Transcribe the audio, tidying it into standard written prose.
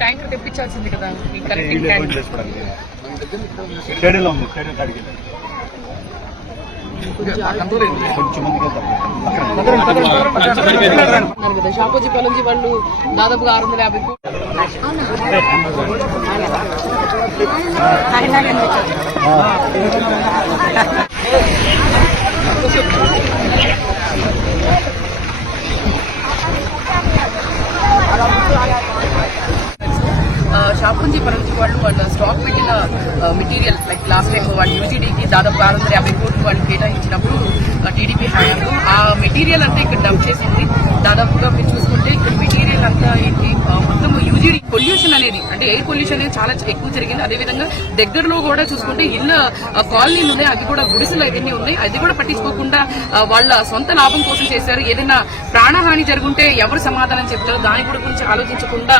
Tanker తెప్పించాల్సింది కదా షాపోజీ పలంజీ వాళ్ళు దాదాపుగా 650 షాపుంజీ పరంజీ వాళ్ళు స్టాక్ పెట్టిన మెటీరియల్ లైక్ లాస్ట్ టైం వాళ్ళు యూజీడీకి దాదాపు 650 కోట్లు వాళ్ళు కేటాయించినప్పుడు టీడీపీ హయాంలో ఆ మెటీరియల్ అంతా ఇక్కడ డంప్ చేసింది. దాదాపుగా మీరు చూసుకుంటే ఇక్కడ మెటీరియల్ అంతా ఏంటి మొత్తం యూజీడీ పొల్యూషన్ అనేది అంటే ఎయిర్ పొల్యూషన్ అనేది చాలా ఎక్కువ జరిగింది. అదేవిధంగా దగ్గరలో కూడా చూసుకుంటే ఇళ్ళ కాలనీలు ఉన్నాయి, అవి కూడా గుడిసెలు అవన్నీ ఉన్నాయి, అది కూడా పట్టించుకోకుండా వాళ్ళ సొంత లాభం కోసం చేశారు. ఏదైనా ప్రాణహాని జరుగుంటే ఎవరు సమాధానం చెప్తారు దాని కూడా గురించి ఆలోచించకుండా